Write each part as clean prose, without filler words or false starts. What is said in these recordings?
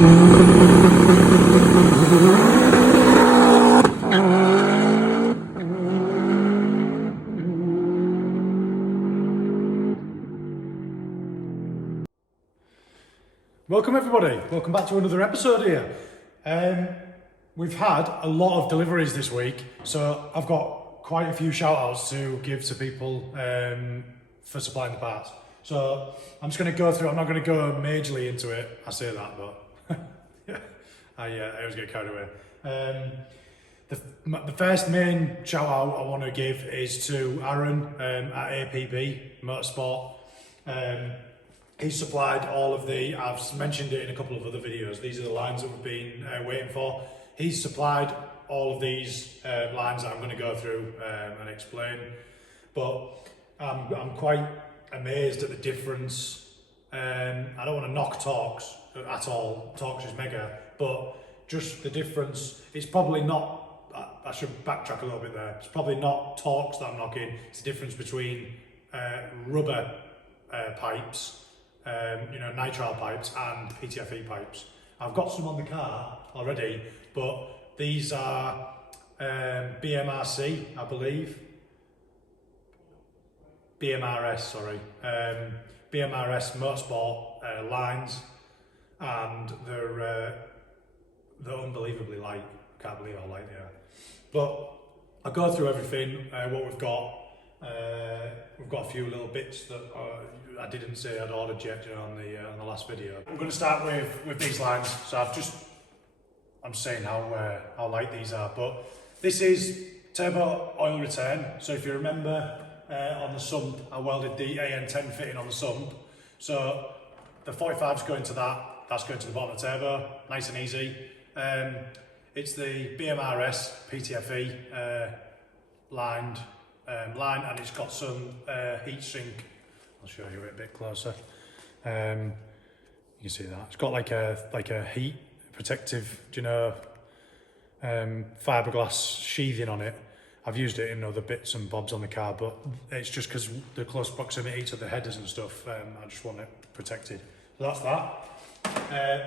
Welcome everybody, welcome back to another episode here. We've had a lot of deliveries this week, so I've got quite a few shout outs to give to people for supplying the parts. So I'm just going to go through, I'm not going to go majorly into it, I say that, but yeah, I always get carried away. The first main shout out I want to give is to Aaron at APB Motorsport. He supplied all of I've mentioned it in a couple of other videos, these are the lines that we've been waiting for. He's supplied all of these lines that I'm going to go through and explain, but I'm quite amazed at the difference. I don't want to knock Torx at all, Torx is mega, but just the difference, it's probably not, I should backtrack a little bit there, it's probably not Torx that I'm knocking, it's the difference between rubber pipes, nitrile pipes and PTFE pipes. I've got some on the car already, but these are BMRC, I believe. BMRS, sorry. BMRS Motorsport lines, and they're unbelievably light. I can't believe how light they are. But I'll go through everything, what we've got. We've got a few little bits that I didn't say I'd ordered yet on the last video. I'm going to start with these lines. So I'm saying how light these are, but this is turbo oil return. So if you remember on the sump, I welded the AN10 fitting on the sump. So the 45's going to that's going to the bottom of the turbo, nice and easy. It's the BMRS PTFE lined line, and it's got some heat sink. I'll show you it a bit closer. You can see that it's got like a heat protective, fiberglass sheathing on it. I've used it in other bits and bobs on the car, but it's just because the close proximity to the headers and stuff. I just want it protected. So that's that.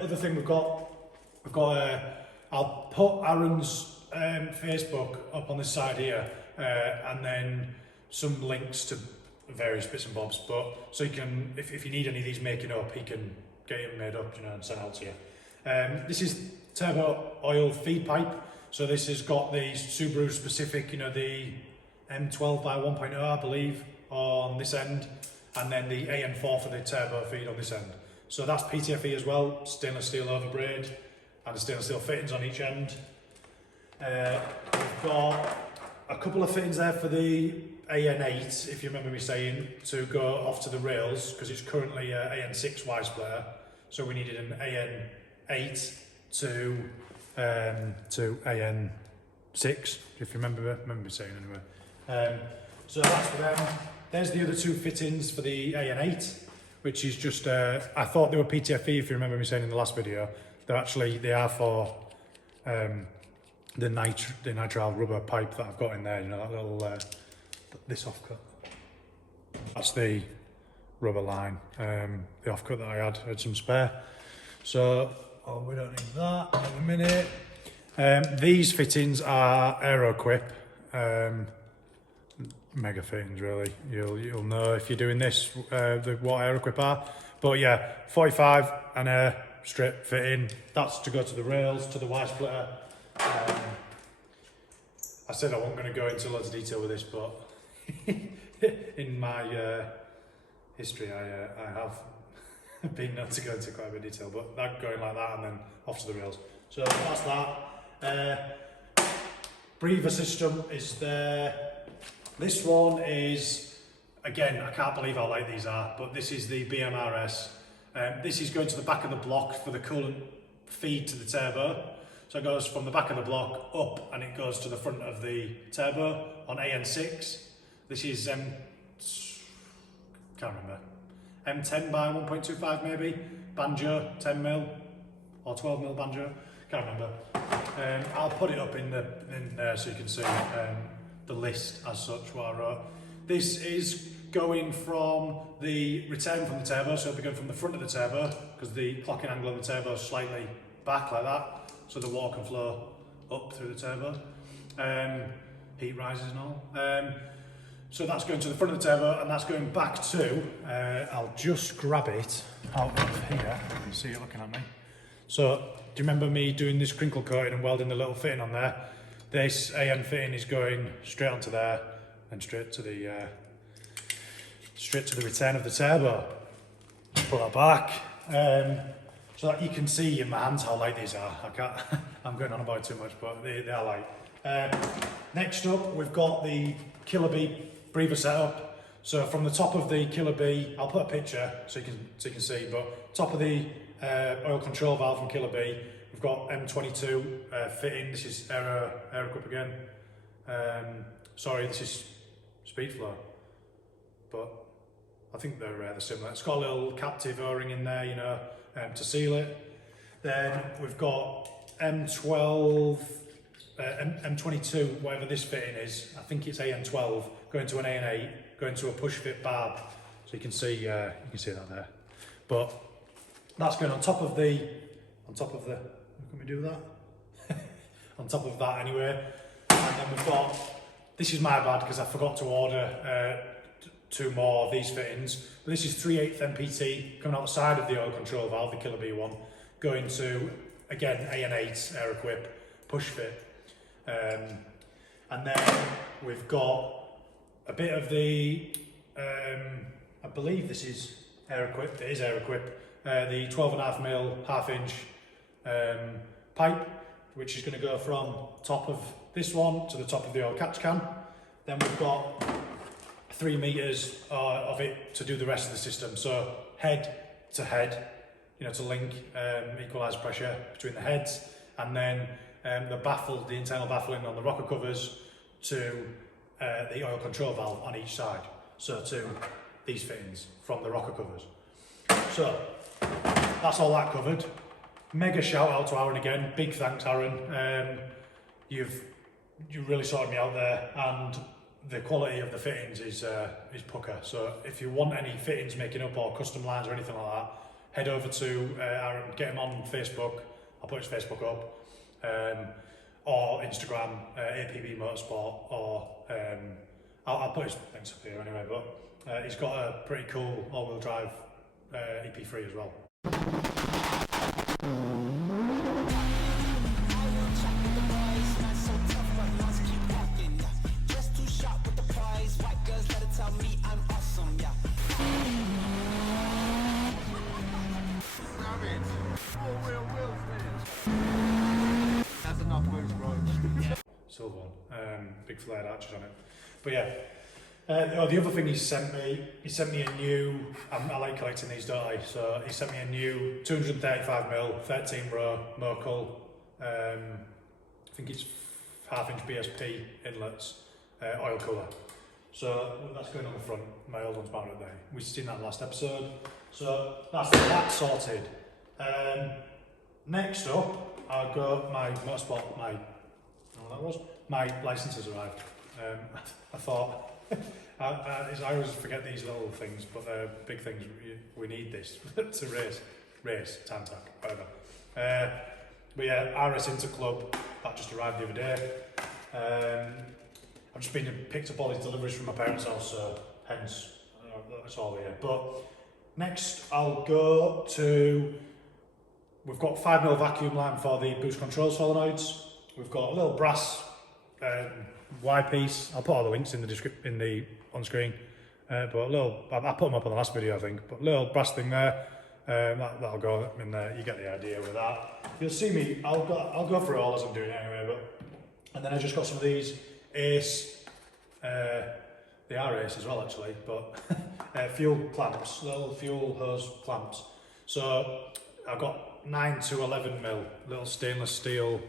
Other thing we've got. I'll put Aaron's Facebook up on this side here. And then some links to various bits and bobs, but so you can, if you need any of these making up, he can get them made up, and send out to you. This is turbo oil feed pipe, so this has got the Subaru specific, the M12 by 1.0, I believe, on this end, and then the AN4 for the turbo feed on this end. So that's PTFE as well, stainless steel overbraid, and the stainless steel fittings on each end. We've got a couple of fittings there for the AN8, if you remember me saying, to go off to the rails, because it's currently AN6 Y splitter, so we needed an AN8 to AN6, if you remember me saying anyway. So that's for them. There's the other two fittings for the AN8, which is just, I thought they were PTFE, if you remember me saying in the last video. They are for the nitrile rubber pipe that I've got in there, that little, this offcut. That's the rubber line, the offcut that I had some spare. So, we don't need that in a minute. These fittings are Aeroquip, mega fittings really. You'll know if you're doing this, what Aeroquip are. But yeah, 45 and a straight fitting. That's to go to the rails, to the Y splitter. I said I wasn't going to go into loads of detail with this, but in my history I have been known to go into quite a bit of detail, but that going like that and then off to the rails. So that's that. Breather system is there. This one is, again, I can't believe how light these are, but this is the BMRS. This is going to the back of the block for the coolant feed to the turbo. So it goes from the back of the block up and it goes to the front of the turbo on AN6. This is can't remember, M10 by 1.25 maybe, banjo, 10mm or 12mm banjo, can't remember. I'll put it up in there so you can see the list as such what I wrote. This is going from the return from the turbo, so it'll be going from the front of the turbo, because the clocking angle on the turbo is slightly back like that, so the water can flow up through the turbo. Heat rises and all. So that's going to the front of the turbo, and that's going back to, I'll just grab it out of here, you can see it looking at me. So, do you remember me doing this crinkle coating and welding the little fitting on there? This AN fitting is going straight onto there, and straight to the return of the turbo. Just pull that back, so that you can see in my hands how light these are. I'm going on about it too much, but they are light. Next up, we've got the Killer Bee breather setup. So from the top of the Killer Bee, I'll put a picture so you can see, but top of the oil control valve from Killer Bee, we've got M22 fitting. This is air equip again. Sorry, this is Speedflow, but I think they're similar. It's got a little captive O-ring in there, you know, to seal it. Then we've got M12, M22, whatever this fitting is. I think it's AN12 going to an AN8, going to a push fit barb. So you can see that there. But that's going on top of the. Can we do that? On top of that anyway. And then we've got. This is my bad because I forgot to order 2 more of these fittings. But this is 3/8 MPT coming out the side of the oil control valve, the Killer Bee one, going to again AN8 air equip push fit. And then we've got a bit of the, I believe this is air equipped, it is air equipped, the 12.5mm half-inch pipe, which is going to go from top of this one to the top of the oil catch can. Then we've got 3 meters of it to do the rest of the system. So head to head, you know, to link, equalise pressure between the heads, and then the internal baffling on the rocker covers to the oil control valve on each side. So to these fittings from the rocker covers. So that's all that covered. Mega shout out to Aaron again. Big thanks, Aaron. You really sorted me out there, and the quality of the fittings is pucker. So if you want any fittings making up or custom lines or anything like that, head over to Aaron, get him on Facebook. I'll put his Facebook up. Or Instagram, APB Motorsport, or I'll put his links up here anyway, but he's got a pretty cool all-wheel drive EP3 as well. Silver one, big flared arches on it. But yeah, the other thing he sent me a new, I like collecting these, don't I? So he sent me a new 235mm 13 row Merkle, I think it's half-inch BSP inlets, oil cooler. So that's going on the front. My old one's mounted there. We've seen that last episode. So that's that sorted. Next up, I'll go my motorsport, my license has arrived. I thought, I always forget these little things, but they're big things. We need this to race, time tack, whatever. But yeah, RS Inter Club, that just arrived the other day. I've just been and picked up all these deliveries from my parents' house, so hence, that's all here. But next, I'll go to, we've got 5mm vacuum line for the boost control solenoids. We've got a little brass Y piece. I'll put all the links in the description, on screen. But a little, I put them up on the last video, I think. But a little brass thing there. That'll go in there. You get the idea with that. You'll see me. I'll go through all as I'm doing it anyway. But and then I just got some of these Ace. They are Ace as well, actually. But fuel clamps, little fuel hose clamps. So I've got 9 to 11mm little stainless steel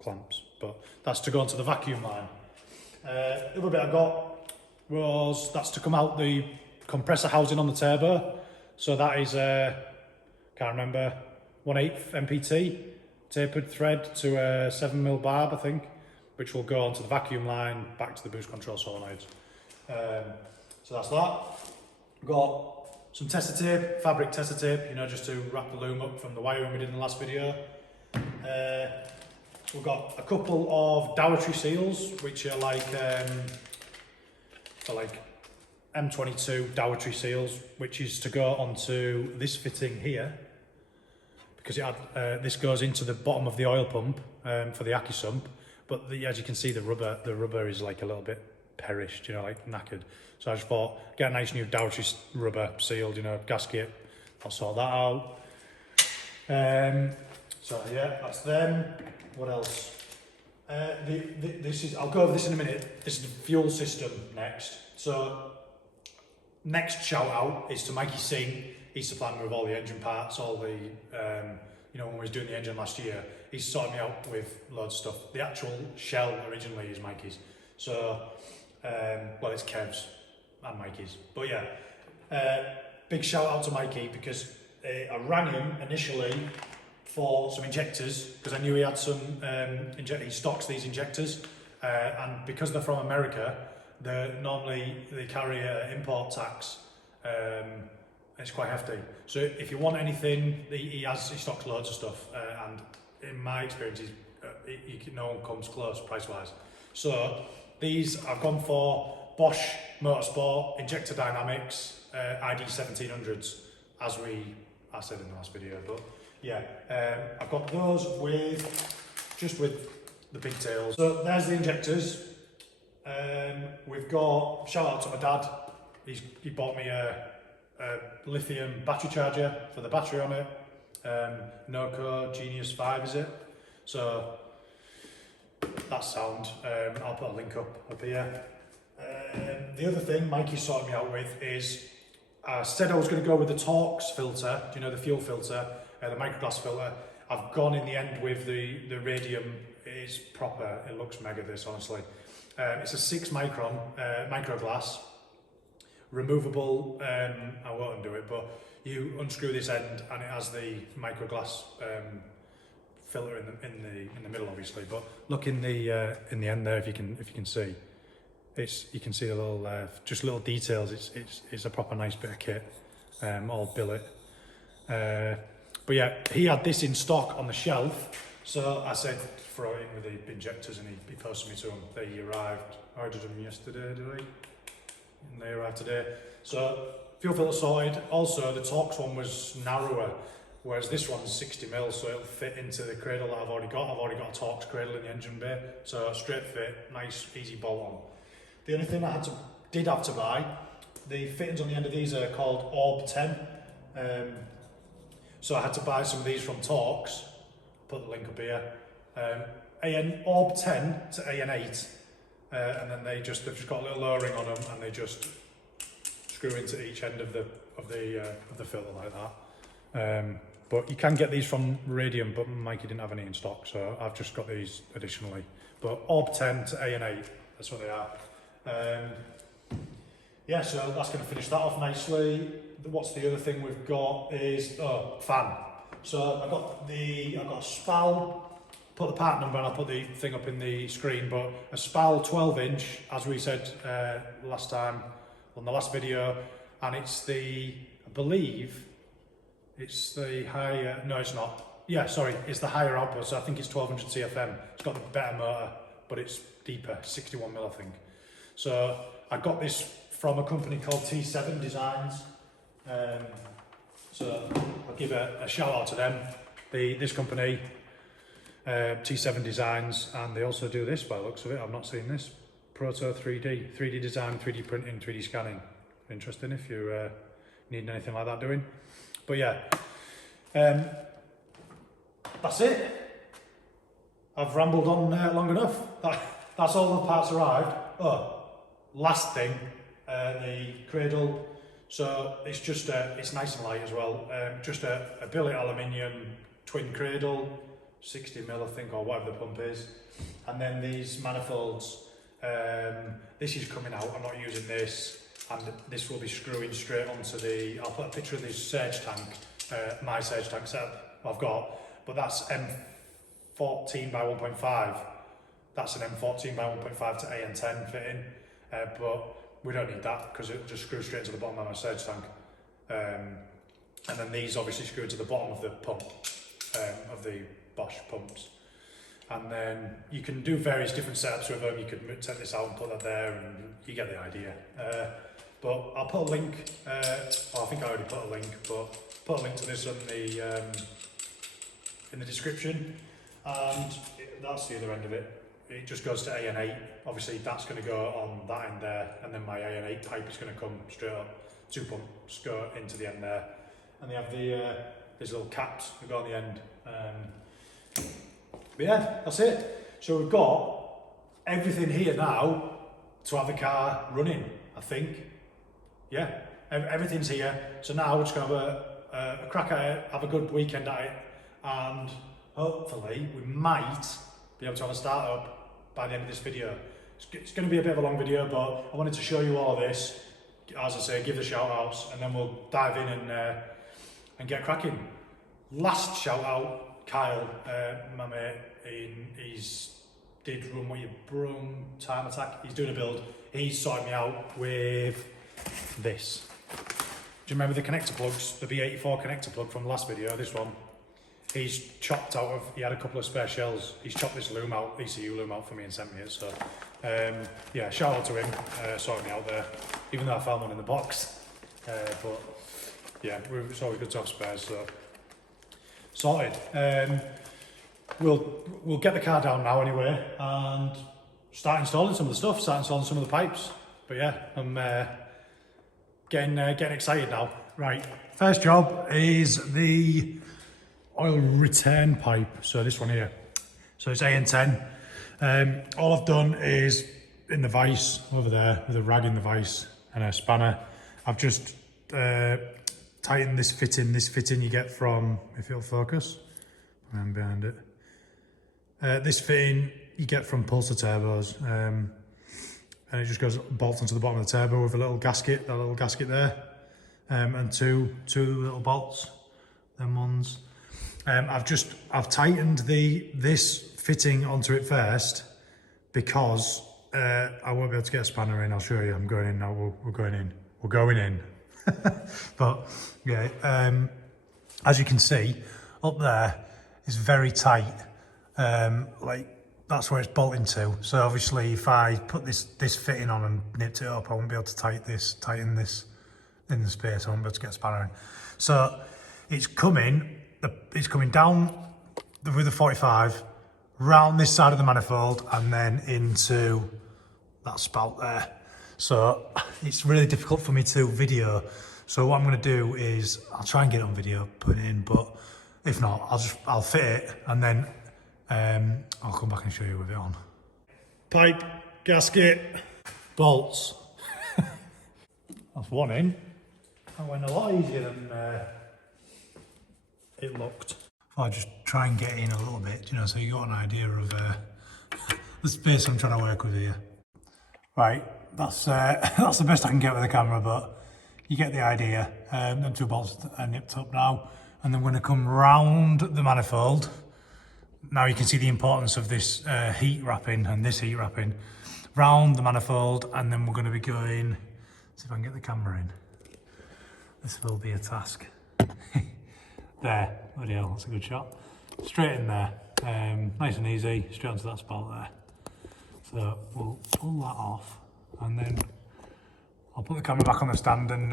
clamps, but that's to go onto the vacuum line. The other bit I got was that's to come out the compressor housing on the turbo. So that is can't remember, 1/8 MPT tapered thread to a 7mm barb, I think, which will go onto the vacuum line back to the boost control solenoids. So that's that. Got some tester tape, fabric tester tape, you know, just to wrap the loom up from the wiring we did in the last video. We've got a couple of dowitry seals, which are like for like M22 dowitry seals, which is to go onto this fitting here, because it had, this goes into the bottom of the oil pump for the Aki sump. But as you can see, the rubber is like a little bit perished, you know, like knackered. So I just thought, get a nice new dowitry rubber sealed, you know, gasket. I'll sort that out. So yeah, that's them. What else? This is, I'll go over this in a minute. This is the fuel system next. So next shout out is to Mikee Singh. He's supplying me with all the engine parts, all the, you know, when we was doing the engine last year, he's sorting me out with loads of stuff. The actual shell originally is Mikee's. So, well, it's Kev's and Mikee's. But yeah, big shout out to Mikee, because I rang him initially for some injectors, because I knew he had some, he stocks these injectors, and because they're from America, they carry import tax. It's quite hefty. So if you want anything, he stocks loads of stuff, and in my experience, no one comes close price-wise. So these I've gone for Bosch Motorsport Injector Dynamics ID 1700s, as I said in the last video. But yeah, I've got those with the pigtails. So there's the injectors. We've got, shout out to my dad. He bought me a lithium battery charger for the battery on it. Noco Genius 5 is it? So that's sound. I'll put a link up here. The other thing Mikey sorted me out with is, I said I was going to go with the Torx filter, do you know, the fuel filter, the microglass filter. I've gone in the end with the radium. It is proper, it looks mega, this, honestly. It's a 6 micron microglass, removable. I won't undo it, but you unscrew this end and it has the microglass filter in the middle, obviously. But look in the end there, if you can see, you can see the little just little details. It's a proper nice bit of kit, all billet. But yeah, he had this in stock on the shelf, so I said throw it in with the injectors, and he posted me to them. They arrived. I ordered them yesterday, did I? And they arrived today. So fuel filter sorted. Also, the Torx one was narrower, whereas this one's 60mm, so it'll fit into the cradle that I've already got. I've already got a Torx cradle in the engine bay, so straight fit, nice, easy bolt on. The only thing I did have to buy, the fittings on the end of these are called Orb 10. So I had to buy some of these from Torx. Put the link up here. Orb 10 to AN8, and then they've just got a little O-ring on them, and they just screw into each end of the filter like that. But you can get these from Radium, but Mikey didn't have any in stock, so I've just got these additionally. But Orb 10 to AN8, that's what they are. Yeah, so that's going to finish that off nicely. What's the other thing we've got is fan. So I've got a Spal. Put the part number and I'll put the thing up in the screen, but a Spal 12-inch, as we said last time on the last video, and it's I believe it's the higher, no it's not, yeah sorry, it's the higher output, so I think it's 1200 CFM. It's got the better motor, but it's deeper, 61mm I think. So I got this from a company called T7 Designs, so I'll give a shout out to them, this company. T7 Designs, and they also do this by the looks of it. I've not seen this. Proto 3D design, 3D printing, 3D scanning. Interesting if you're needing anything like that doing. But yeah, that's it. I've rambled on long enough. That's all the parts arrived. Oh, last thing, the cradle. So it's just it's nice and light as well. Just a billet aluminium twin cradle. 60mm I think, or whatever the pump is, and then these manifolds. This is coming out, I'm not using this, and this will be screwing straight onto I'll put a picture of this surge tank, my surge tank setup I've got, but that's M14 by 1.5, that's an M14 by 1.5 to AN10 fitting, but we don't need that because it just screws straight to the bottom of my surge tank. And then these obviously screw to the bottom of the pump, of the Bosch pumps. And then you can do various different setups with them. You could take this out and put that there, and you get the idea. But I'll put a link, I think I already put a link, but put a link to this on the, in the description. And that's the other end of it. It just goes to AN8. Obviously that's going to go on that end there, and then my AN8 type is going to come straight up. 2 pumps go into the end there. And they have these little caps that go on the end. But yeah, that's it. So we've got everything here now to have the car running, I think. Yeah, everything's here. So now we're just going to have a crack at it, have a good weekend at it, and hopefully we might be able to have a start up by the end of this video. It's going to be a bit of a long video, but I wanted to show you all this. As I say, give the shout outs, and then we'll dive in and get cracking. Last shout out, Kyle, my mate, he's did run what you brung, time attack. He's doing a build. He's sorting me out with this. Do you remember the connector plugs, the B84 connector plug from the last video? This one, he's chopped out of. He had a couple of spare shells. He's chopped this loom out, ECU loom out for me and sent me it. So yeah, shout out to him, sorting me out there. Even though I found one in the box, but yeah, it's always good to have spares. So sorted. We'll get the car down now anyway and start installing some of the stuff, start installing some of the pipes. But yeah, I'm getting excited now. Right, first job is the oil return pipe. So this one here. So it's AN10. All I've done is in the vise over there with a rag in the vise and a spanner. I've just tightened this fitting. This fitting you get from, if it'll focus, I'm behind it. This fitting you get from Pulsar turbos, and it just goes bolts onto the bottom of the turbo with a little gasket, that little gasket there, and two little bolts, them ones. I've tightened this fitting onto it first because I won't be able to get a spanner in. I'll show you. I'm going in now. We're going in. We're going in. But yeah, as you can see, up there is very tight. Like that's where it's bolting to. So obviously, if I put this fitting on and nipped it up, I won't be able to tighten this in the space. I won't be able to get a spanner in. So it's coming down with the 45, round this side of the manifold, and then into that spout there. So it's really difficult for me to video. So what I'm going to do is I'll try and get it on video, put it in, but if not, I'll fit it and then I'll come back and show you with it on. Pipe, gasket, bolts. That's one in. That went a lot easier than it looked. I'll just try and get in a little bit, you know, so you got an idea of the space I'm trying to work with here. Right, that's the best I can get with the camera, but you get the idea. Them two bolts are nipped up now, and then we're going to come round the manifold. Now you can see the importance of this heat wrapping and this heat wrapping. Round the manifold, and then we're going to be going, see if I can get the camera in. This will be a task. There, bloody hell, that's a good shot. Straight in there, nice and easy, straight onto that spot there. So we'll pull that off, and then I'll put the camera back on the stand and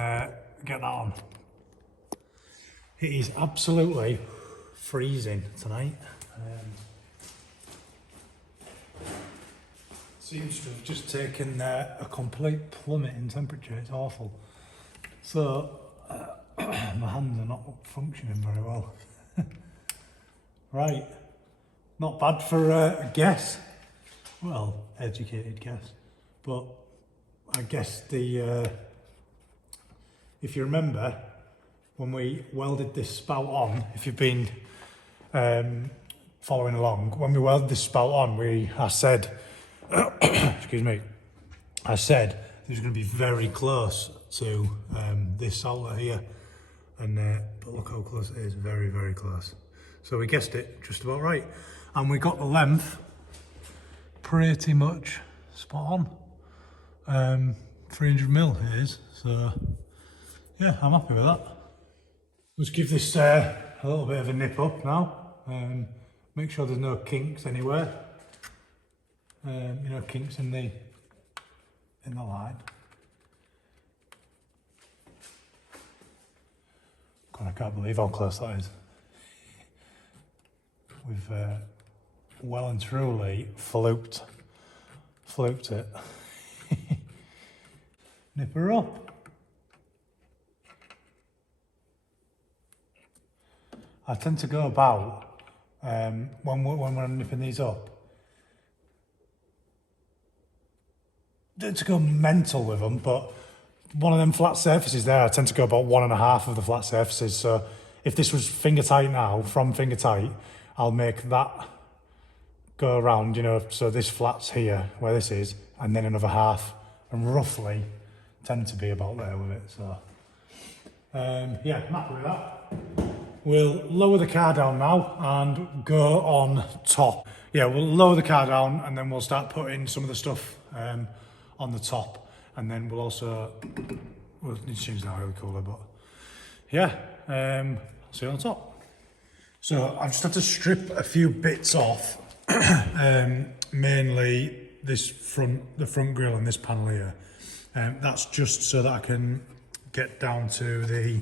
get that on. It is absolutely freezing tonight. Seems to have just taken a complete plummet in temperature. It's awful. So my hands are not functioning very well. Right, not bad for a guess. Well, educated guess. But I guess if you remember, when we welded this spout on, if you've been following along, when we welded this spout on, I said, excuse me, I said it was going to be very close to this outlet here, and but look how close it is, very, very close. So we guessed it just about right, and we got the length pretty much spot on. 300mm it is, so yeah, I'm happy with that. Let's give this a little bit of a nip up now. Make sure there's no kinks anywhere. You know, kinks in the line. God, I can't believe how close that is. We've well and truly fluked it. Nip her up. I tend to go about, when we're nipping these up, to go mental with them, but one of them flat surfaces there, I tend to go about 1.5 of the flat surfaces. So if this was finger tight now, from finger tight, I'll make that go around, you know, so this flat's here, where this is, and then another half, and roughly tend to be about there with it, so. Yeah, I'm happy with that. We'll lower the car down now and go on top. Yeah, we'll lower the car down and then we'll start putting some of the stuff on the top. And then we'll need to change the oil cooler, but yeah, see you on top. So I've just had to strip a few bits off, mainly the front grille and this panel here. That's just so that I can get down to the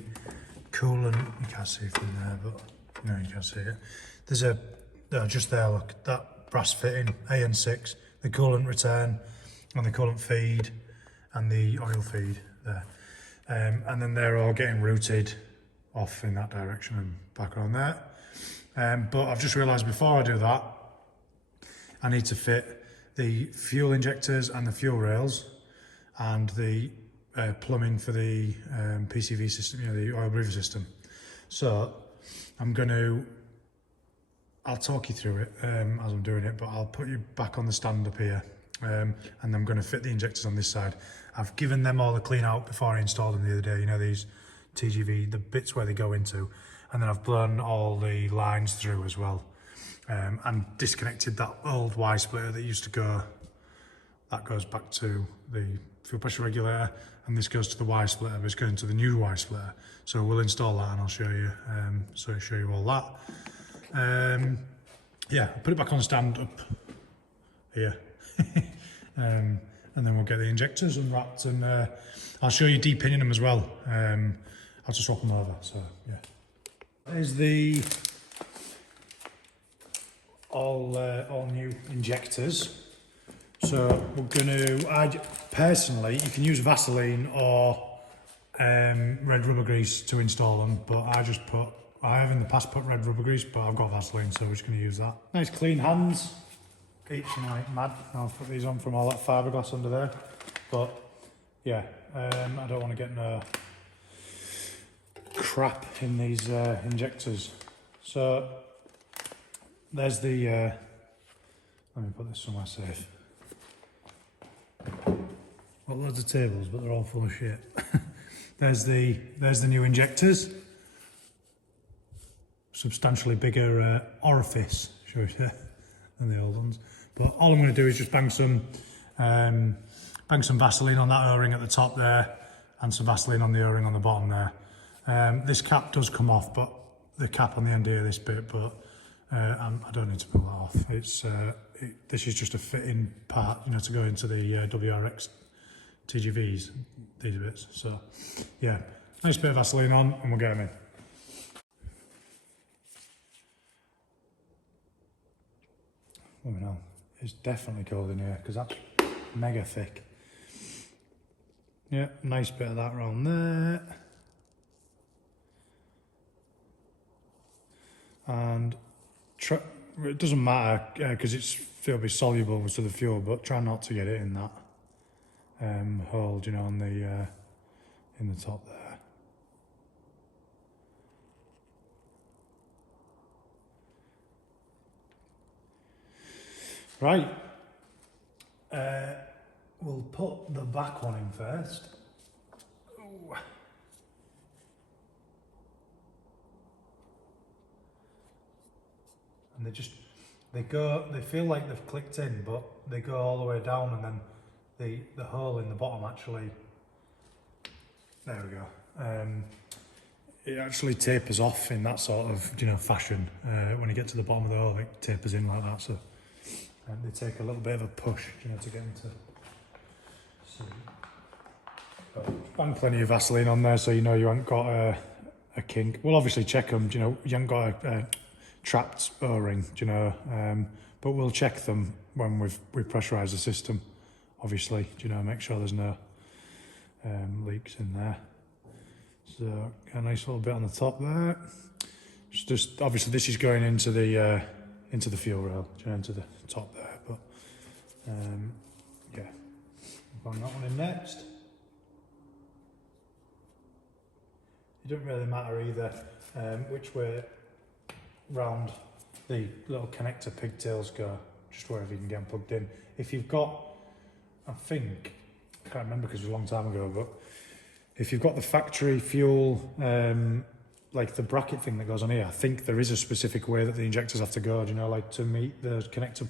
coolant. You can't see from there, but no, you can't see it. There's just there, look, that brass fitting, AN6, the coolant return and the coolant feed and the oil feed there. And then they're all getting routed off in that direction and back on there. But I've just realised before I do that, I need to fit the fuel injectors and the fuel rails and the plumbing for the PCV system, you know, the oil breather system. So I'll talk you through it as I'm doing it, but I'll put you back on the stand up here, and I'm going to fit the injectors on this side. I've given them all a clean out before I installed them the other day, you know, these TGV, the bits where they go into, and then I've blown all the lines through as well, and disconnected that old Y splitter that used to go, that goes back to the fuel pressure regulator, and this goes to the Y splitter, but it's going to the new Y splitter. So we'll install that and I'll show you, show you all that. Yeah, I'll put it back on stand up here. And then we'll get the injectors unwrapped, and I'll show you depinning them as well. I'll just swap them over, so yeah. There's the all new injectors. So we're going to, personally, you can use Vaseline or red rubber grease to install them, but I have in the past put red rubber grease, but I've got Vaseline, so we're just going to use that. Nice clean hands, itching like mad. I'll put these on from all that fiberglass under there, but yeah, I don't want to get no crap in these injectors. So there's the, let me put this somewhere safe. Got loads of tables, but they're all full of shit. There's the new injectors. Substantially bigger orifice, should we say, than the old ones. But all I'm going to do is just bang some Vaseline on that O-ring at the top there, and some Vaseline on the O-ring on the bottom there. This cap does come off, but the cap on the end here, this bit, but I don't need to pull that off. This is just a fitting part, you know, to go into the WRX TGVs, these bits. So yeah, nice bit of Vaseline on, and we'll get them in. Let me know. It's definitely cold in here because that's mega thick. Yeah, nice bit of that around there. And it doesn't matter because it'll be soluble to the fuel, but try not to get it in that hole, you know, on the in the top there. Right, we'll put the back one in first. Ooh. And they feel like they've clicked in, but they go all the way down, and then the hole in the bottom actually There we go. It actually tapers off in that sort of, fashion. When you get to the bottom of the hole, it tapers in like that. So they take a little bit of a push, to get them to see. Bang plenty of Vaseline on there, so you know you haven't got a kink. We'll obviously check them. You haven't got a trapped O-ring. But we'll check them when we pressurise the system. Obviously, make sure there's no leaks in there. So a nice little bit on the top there. Just obviously this is going into the fuel rail, into the top there. But yeah, bang that one in next. It doesn't really matter either which way round the little connector pigtails go, just wherever you can get them plugged in. If you've got, I can't remember because it was a long time ago, but if you've got the factory fuel, like the bracket thing that goes on here, I think there is a specific way that the injectors have to go, like to meet the connector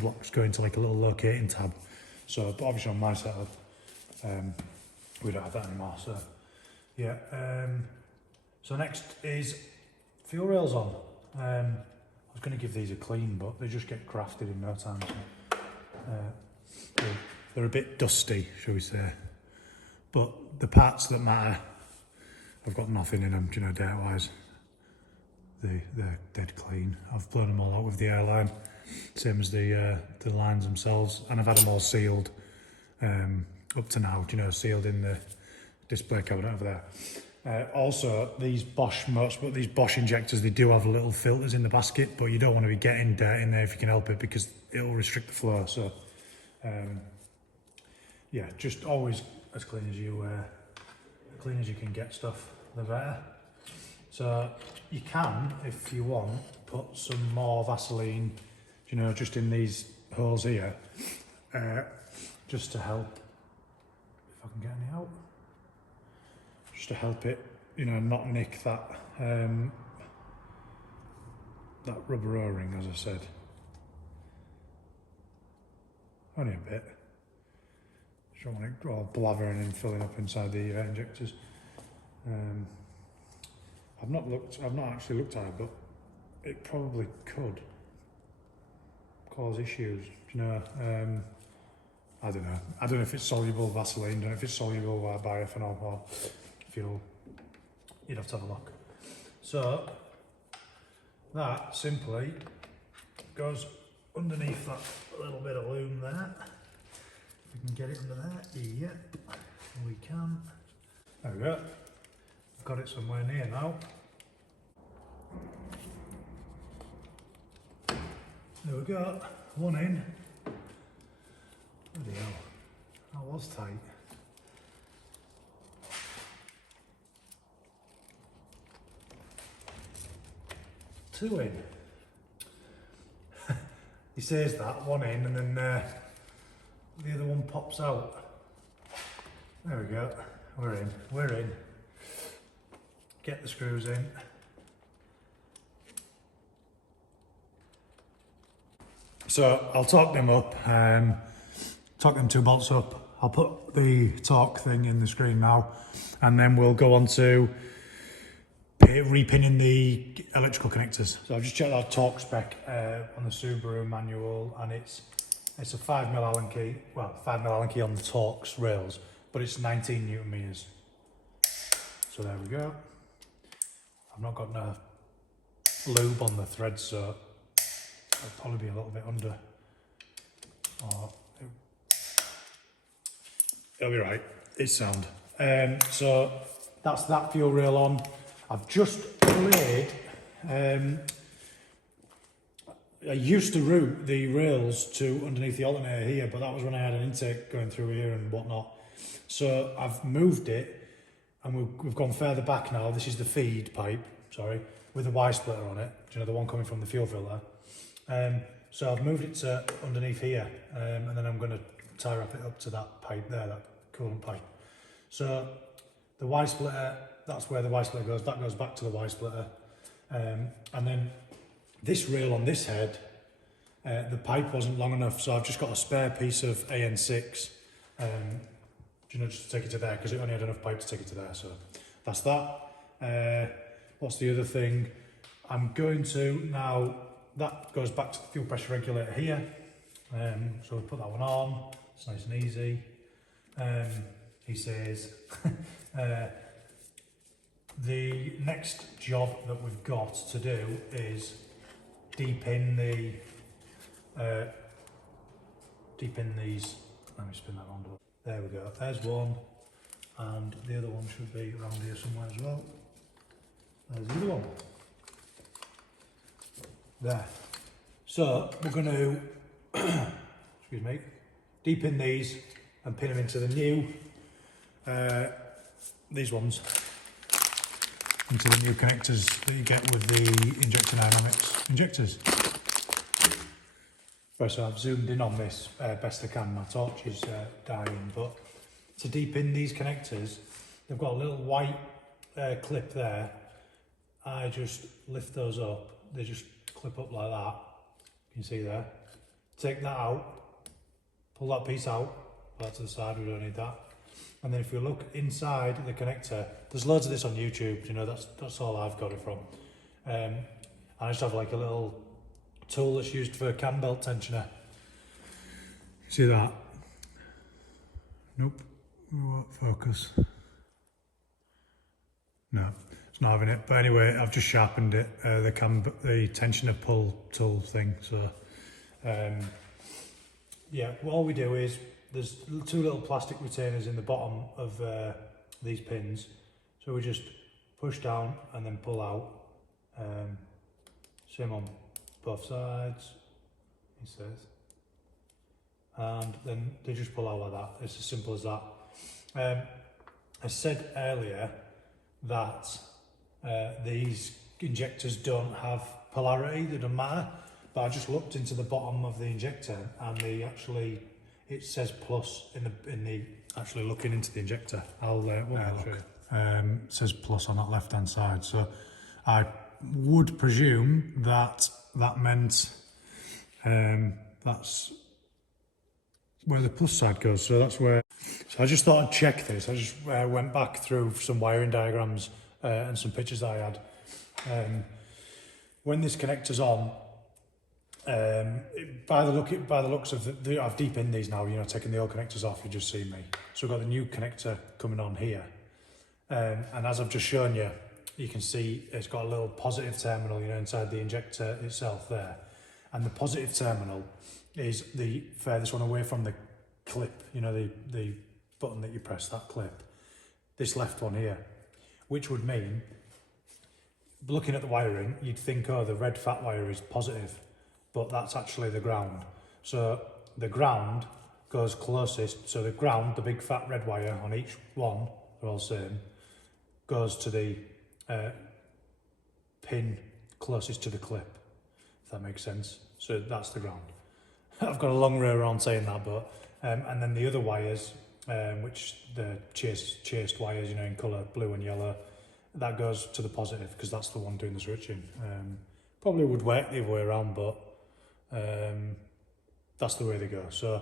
blocks go into like a little locating tab. So, but obviously on my setup, we don't have that anymore, so yeah. So next is fuel rails on. I was going to give these a clean, but they just get crafted in no time. So, they're a bit dusty, shall we say. But the parts that matter, I've got nothing in them, date-wise. They're dead clean. I've blown them all out with the airline, same as the lines themselves, and I've had them all sealed up to now, sealed in the display cabinet over there. Also, these Bosch injectors, they do have little filters in the basket, but you don't want to be getting dirt in there if you can help it, because it'll restrict the flow. So, yeah, just always as clean as you can get stuff, the better. So you can, if you want, put some more Vaseline, just in these holes here, just to help, if I can get any out, just to help it, not nick that that rubber O-ring, as I said. Only a bit. Don't want it all blathering and filling up inside the injectors. I've not actually looked at it, but it probably could cause issues. I don't know. I don't know if it's soluble Vaseline. I don't know if it's soluble bioethanol or fuel. You'd have to have a look. So that simply goes underneath that little bit of loom there. We can get it under there. Yep, we can. There we go. I've got it somewhere near now. There we go. One in. Bloody hell. That was tight. Two in. He says that, one in, and then the other one pops out. There we go. We're in. Get the screws in. So I'll torque them up, torque them two bolts up. I'll put the torque thing in the screen now, and then we'll go on to repinning the electrical connectors. So I've just checked our torque spec on the Subaru manual, and it's a 5mm Allen key. Well, 5mm Allen key on the Torx rails, but it's 19 Newton meters. So there we go. I've not got no lube on the thread, so it'll probably be a little bit under. Or it'll be right. It's sound. So that's that fuel rail on. I've just laid. I used to route the rails to underneath the alternator here, but that was when I had an intake going through here and whatnot. So I've moved it, and we've gone further back now. This is the feed pipe, sorry, with a Y splitter on it. Do you know, the one coming from the fuel filter? So I've moved it to underneath here, and then I'm going to tie wrap it up to that pipe there, that coolant pipe. So the Y splitter, that's where the Y splitter goes. That goes back to the Y splitter, and then this rail on this head, the pipe wasn't long enough, so I've just got a spare piece of AN6 you know, just to take it to there, because it only had enough pipe to take it to there. So that's that. What's the other thing? I'm going to now, that goes back to the fuel pressure regulator here. So we'll put that one on, it's nice and easy. He says, the next job that we've got to do is deep in these, let me spin that round up. There we go, there's one, and the other one should be around here somewhere as well. There's the other one. There. So we're going to, excuse me, deep in these and pin them into the new, these ones, into the new connectors that you get with the injector dynamics injectors. Right, so I've zoomed in on this best I can. My torch is dying, but to deep in these connectors, they've got a little white clip there. I just lift those up. They just clip up like that. You can see there. Take that out. Pull that piece out. Put that to the side. We don't need that. And then if you look inside the connector, there's loads of this on YouTube. You know, that's all I've got it from. I just have like a little tool that's used for a cam belt tensioner. See that? Nope. Won't focus. No, it's not having it. But anyway, I've just sharpened it. The tensioner pull tool thing. So, yeah. All we do is there's two little plastic retainers in the bottom of these pins. So we just push down and then pull out. Same on both sides, he says. And then they just pull out like that. It's as simple as that. I said earlier that these injectors don't have polarity, they don't matter, but I just looked into the bottom of the injector and it says plus in the actually looking into the injector. I'll show you. It says plus on that left hand side, so I would presume that meant that's where the plus side goes. So that's where. So I just thought I'd check this. I just went back through some wiring diagrams and some pictures that I had. When this connector's on, by the looks of I've deep in these now. You know, taking the old connectors off. You just see me. So we've got the new connector coming on here, and as I've just shown you. You can see it's got a little positive terminal, you know, inside the injector itself there. And the positive terminal is the furthest one away from the clip, you know, the button that you press, that clip. This left one here, which would mean, looking at the wiring, you'd think, oh, the red fat wire is positive, but that's actually the ground. So the ground goes closest, so the ground, the big fat red wire on each one, they're all the same, goes to the pin closest to the clip, if that makes sense. So that's the ground. I've got a long way around saying that, but and then the other wires, which the chased wires, you know, in colour blue and yellow, that goes to the positive because that's the one doing the switching. Probably would work the other way around, but that's the way they go. So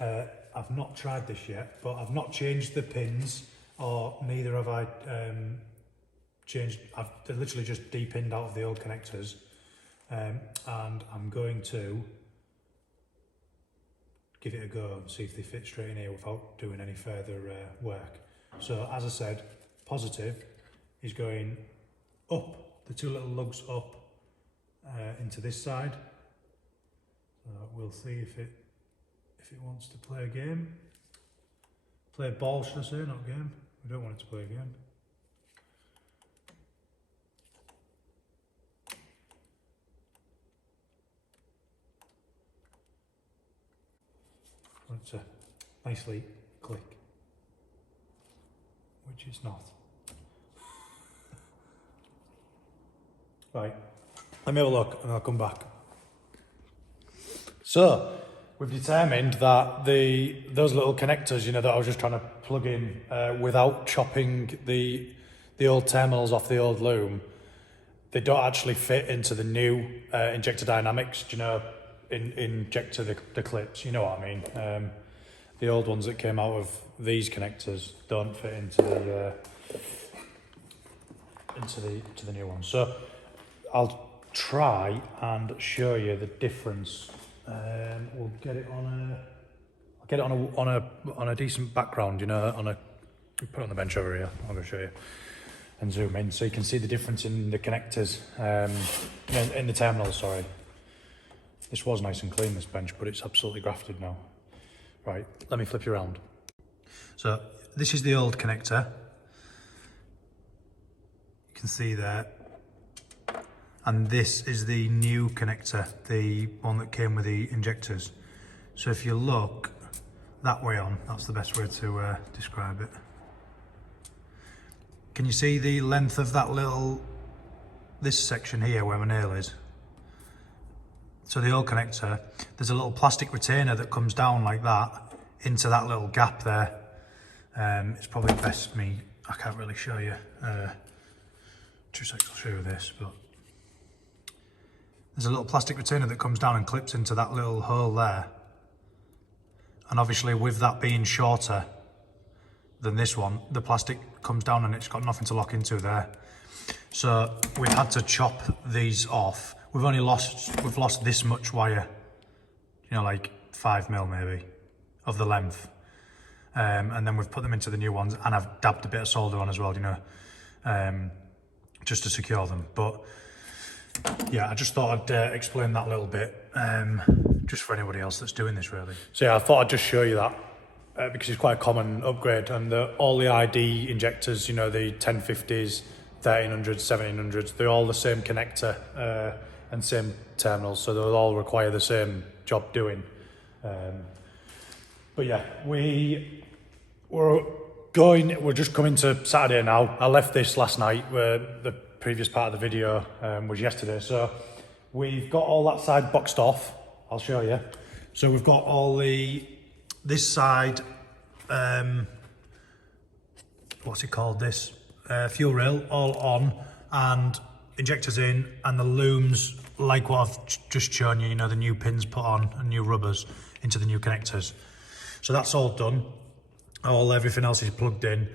I've not tried this yet, but I've not changed the pins, or neither have I I've literally just de-pinned out of the old connectors, and I'm going to give it a go and see if they fit straight in here without doing any further work. So as I said, positive is going up, the two little lugs up into this side. So we'll see if it wants to play a game. Play ball, should I say, not game. We don't want it to play a game. To nicely click, which is not. Right, let me have a look and I'll come back. So we've determined that those little connectors, you know, that I was just trying to plug in without chopping the old terminals off the old loom, they don't actually fit into the new injector dynamics, you know, injector the clips, you know what I mean. the old ones that came out of these connectors don't fit into the new ones. So I'll try and show you the difference. We'll get it on a decent background, you know, put it on the bench over here. I'm going to show you and zoom in so you can see the difference in the connectors, in the terminals, sorry. This was nice and clean, this bench, but it's absolutely grafted now. Right, let me flip you around. So this is the old connector. You can see there. And this is the new connector, the one that came with the injectors. So if you look that way on, that's the best way to describe it. Can you see the length of that this section here where my nail is? So the old connector, there's a little plastic retainer that comes down like that into that little gap there. It's probably best I can't really show you. 2 seconds, I'll show you this, but there's a little plastic retainer that comes down and clips into that little hole there. And obviously with that being shorter than this one, the plastic comes down and it's got nothing to lock into there. So we had to chop these off. We've lost this much wire, you know, like 5mm maybe of the length. And then we've put them into the new ones, and I've dabbed a bit of solder on as well, you know, just to secure them. But yeah, I just thought I'd explain that a little bit, just for anybody else that's doing this really. So yeah, I thought I'd just show you that. Because it's quite a common upgrade, and all the ID injectors, you know, the 1050s, 1300s, 1700s, they're all the same connector and same terminals, so they'll all require the same job doing. But yeah, we're just coming to Saturday now. I left this last night, where the previous part of the video was yesterday, so we've got all that side boxed off. I'll show you. So we've got all this side, what's it called, this fuel rail all on, and injectors in, and the looms like what I've just shown you, you know, the new pins put on and new rubbers into the new connectors. So that's all done. Everything else is plugged in.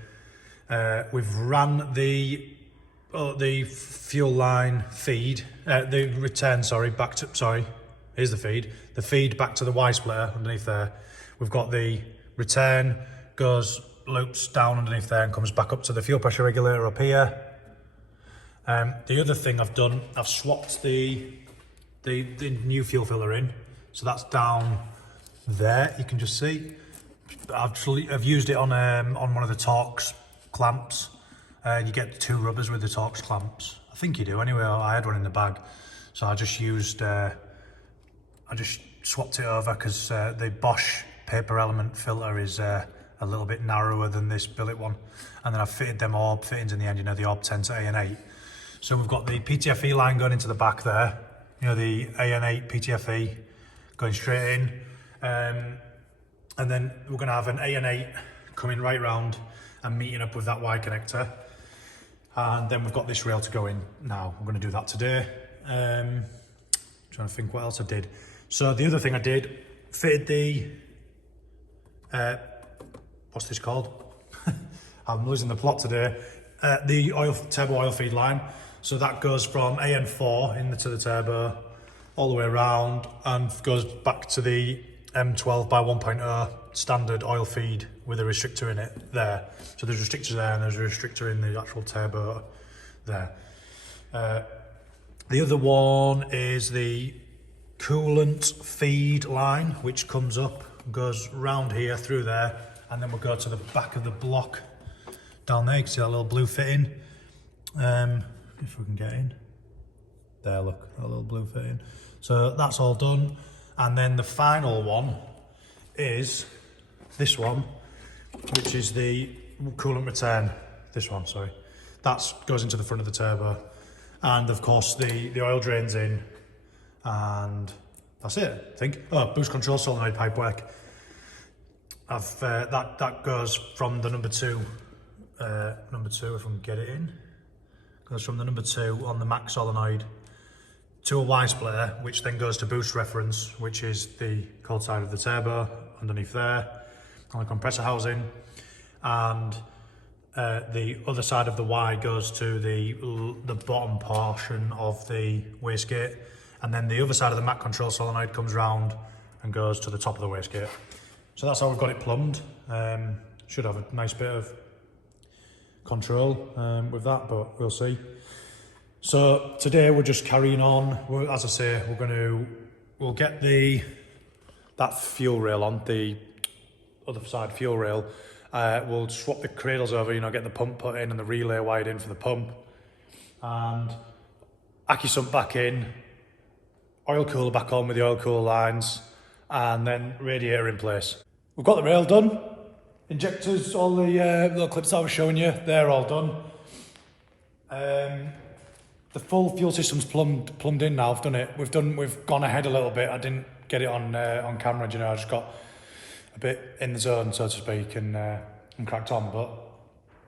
We've ran the fuel line feed, the return, here's the feed back to the Y splitter underneath there. We've got the return, loops down underneath there and comes back up to the fuel pressure regulator up here. The other thing I've done, I've swapped the new fuel filler in. So that's down there, you can just see. I've used it on one of the Torx clamps. You get 2 rubbers with the Torx clamps. I think you do anyway, I had one in the bag. So I just swapped it over because the Bosch paper element filter is a little bit narrower than this billet one, and then I've fitted them orb fittings in the end, you know, the orb 10 to AN8. So we've got the PTFE line going into the back there, you know, the AN8 PTFE going straight in, and then we're going to have an AN8 coming right round and meeting up with that Y connector, and then we've got this rail to go in now. I'm going to do that today. Trying to think what else I did. So the other thing I did, fitted the what's this called? I'm losing the plot today. The turbo oil feed line. So that goes from AN4 into the turbo all the way around and goes back to the M12 by 1.0 standard oil feed with a restrictor in it there. So there's restrictors there and there's a restrictor in the actual turbo there. The other one is the coolant feed line, which comes up, goes round here through there, and then we'll go to the back of the block down there. You can see that little blue fitting. If we can get in. There, look, that little blue fitting. So that's all done. And then the final one is this one, which is the coolant return. This one, sorry. That goes into the front of the turbo. And of course the oil drains in, and that's it, I think. Oh, boost control solenoid pipe work. That goes from the number two, if I can get it in. Goes from the number 2 on the max solenoid to a Y splitter, which then goes to boost reference, which is the cold side of the turbo underneath there. on the compressor housing, and the other side of the Y goes to the bottom portion of the wastegate, and then the other side of the Mac control solenoid comes round and goes to the top of the wastegate. So that's how we've got it plumbed. Should have a nice bit of control with that, but we'll see. So today we're just carrying on. As I say, we'll get that fuel rail on, the other side fuel rail. We'll swap the cradles over, you know, get the pump put in and the relay wired in for the pump, and AccuSump back in, oil cooler back on with the oil cooler lines, and then radiator in place. We've got the rail done. Injectors, all the little clips I was showing you, they're all done. The full fuel system's plumbed in now. I've done it. We've gone ahead a little bit. I didn't get it on camera, you know. I just got a bit in the zone, so to speak, and cracked on. But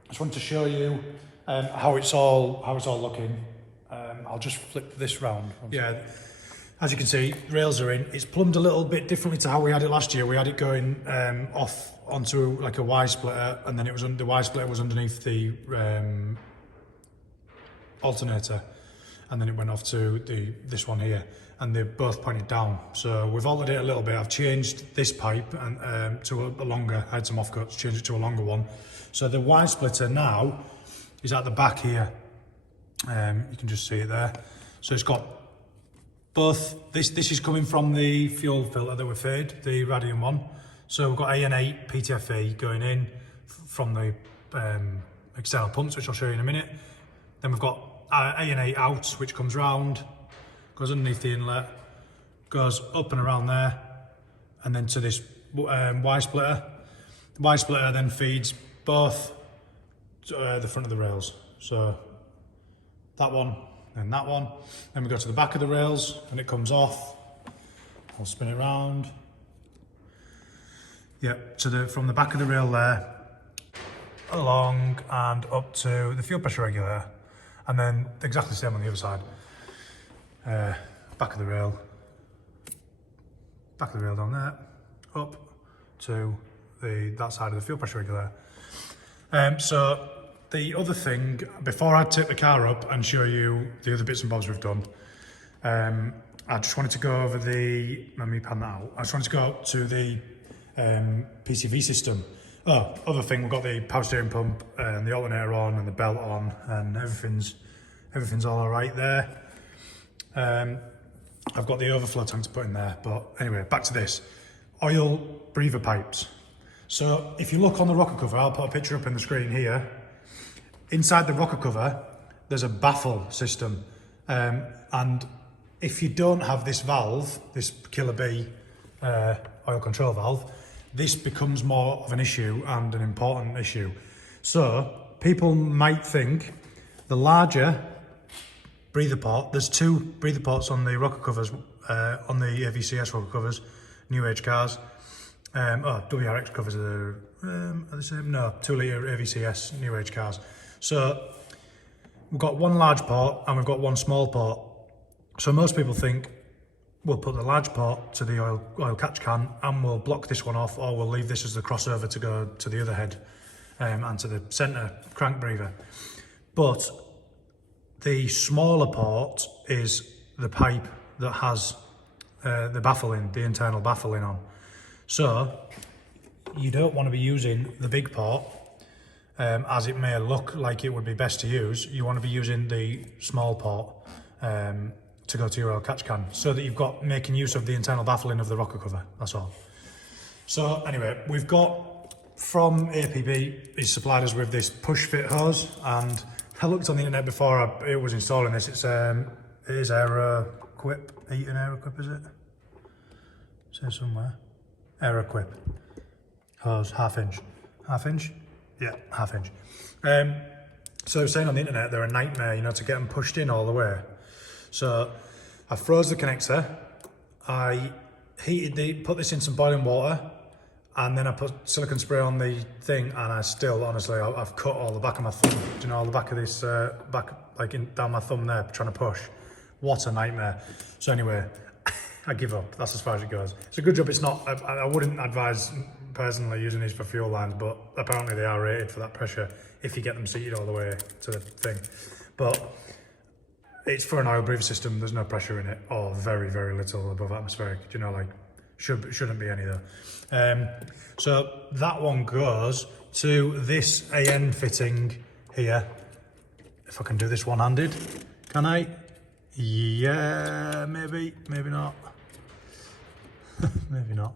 I just wanted to show you how it's all looking. I'll just flip this round. Yeah, as you can see, rails are in. It's plumbed a little bit differently to how we had it last year. We had it going off onto like a Y splitter, and then the Y splitter was underneath the alternator, and then it went off to this one here, and they're both pointed down. So we've altered it a little bit. I've changed this pipe and to a longer. I had some offcuts, changed it to a longer one. So the Y splitter now is at the back here. You can just see it there. So it's got both. This is coming from the fuel filter that we fed, the radium one. So we've got AN8 PTFE going in from the external pumps, which I'll show you in a minute. Then we've got AN8 out, which comes round, goes underneath the inlet, goes up and around there, and then to this Y splitter. The Y splitter then feeds both the front of the rails. So that one and that one. Then we go to the back of the rails and it comes off. I'll spin it round. Yep, from the back of the rail there, along and up to the fuel pressure regulator. And then exactly the same on the other side. Back of the rail down there, up to that side of the fuel pressure regulator. So the other thing, before I take the car up and show you the other bits and bobs we've done, I just wanted to go over let me pan that out. I just wanted to go up to the PCV system. Oh, other thing, we've got the power steering pump and the alternator on and the belt on, and everything's all right there. I've got the overflow tank to put in there, but anyway, back to this. Oil breather pipes. So if you look on the rocker cover, I'll put a picture up in the screen here. Inside the rocker cover, there's a baffle system, and if you don't have this valve, this Killer B oil control valve, this becomes more of an issue and an important issue. So people might think the larger breather port, there's two breather ports on the rocker covers, on the AVCS rocker covers, new age cars. WRX covers are the same? No, 2 litre AVCS new age cars. So we've got one large port and we've got one small port. So most people think we'll put the large port to the oil catch can and we'll block this one off, or we'll leave this as the crossover to go to the other head and to the centre crank breather. But the smaller port is the pipe that has the baffling, the internal baffling on. So you don't want to be using the big port as it may look like it would be best to use. You want to be using the small port to go to your oil catch can, so that you've got making use of the internal baffling of the rocker cover, that's all. So anyway, we've got from APB, he's supplied us with this push fit hose, and I looked on the internet before it was installing this. It is Aeroquip, Eaton Aeroquip, is it? It says somewhere. Aeroquip hose, half inch. Yeah, half inch. So saying on the internet, they're a nightmare, you know, to get them pushed in all the way. So I froze the connector, I put this in some boiling water, and then I put silicone spray on the thing, and honestly, I've cut all the back of my thumb. Do you know, all the back of this, down my thumb there, trying to push. What a nightmare. So anyway, I give up. That's as far as it goes. It's a good job it's not, I wouldn't advise personally using these for fuel lines, but apparently they are rated for that pressure if you get them seated all the way to the thing. But it's for an oil breather system, there's no pressure in it, or very, very little above atmospheric, you know, like, shouldn't be any though. So that one goes to this AN fitting here. If I can do this one-handed, can I? Yeah, maybe not. Maybe not.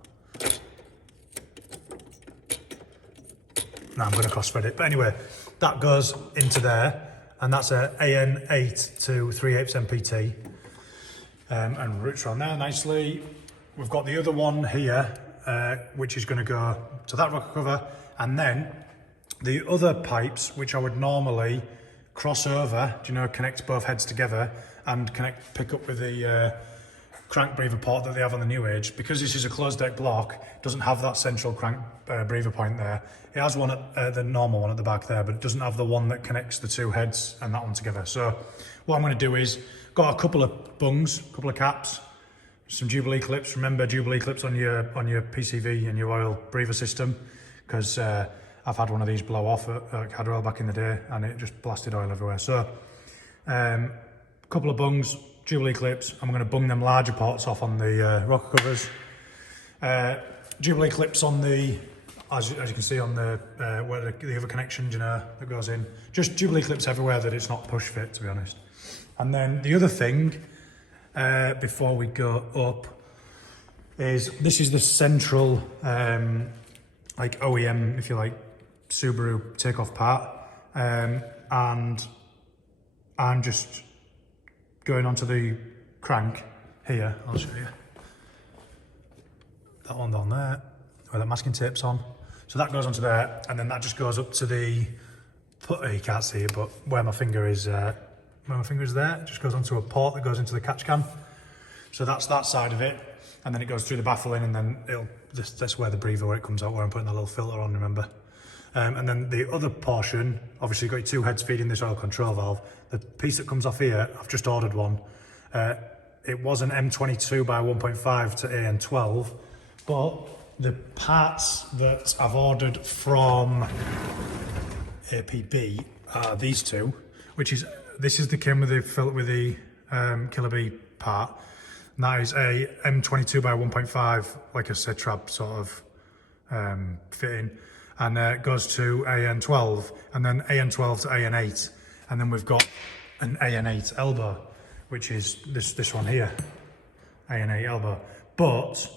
No, I'm going to cross-thread it. But anyway, that goes into there, and that's a AN8 to 3/8 MPT, and routes around there nicely. We've got the other one here, which is going to go to that rocker cover, and then the other pipes, which I would normally cross over, do you know, connect both heads together and pick up with the crank breather port that they have on the new age. Because this is a closed deck block, it doesn't have that central crank breather point there. It has one at the normal one at the back there, but it doesn't have the one that connects the two heads and that one together. So what I'm going to do is, got a couple of bungs, a couple of caps, some Jubilee clips. Remember Jubilee clips on your PCV and your oil breather system, because I've had one of these blow off at CRADLE back in the day and it just blasted oil everywhere. So a couple of bungs, Jubilee clips. I'm going to bung them larger ports off on the rocker covers. Jubilee clips on the, as you can see on the where the other connections, you know, that goes in. Just Jubilee clips everywhere that it's not push fit, to be honest. And then the other thing, before we go up, is this is the central like OEM, if you like, Subaru takeoff part, and I'm just going onto the crank here. I'll show you that one down there where the masking tape's on. So that goes onto there, and then that just goes up to the, you can't see it, but where my finger is there, it just goes onto a port that goes into the catch can. So that's that side of it, and then it goes through the baffling, and then that's where the breather, where it comes out, where I'm putting the little filter on, remember. And then the other portion, obviously you've got your two heads feeding this oil control valve. The piece that comes off here, I've just ordered one. It was an M22 by 1.5 to AN12, but the parts that I've ordered from APB are these two, which is, this is the came with the Killer Bee part. And that is a M22 by 1.5, like a C-trap sort of fitting. And it goes to AN12, and then AN12 to AN8. And then we've got an AN8 elbow, which is this one here, AN8 elbow. But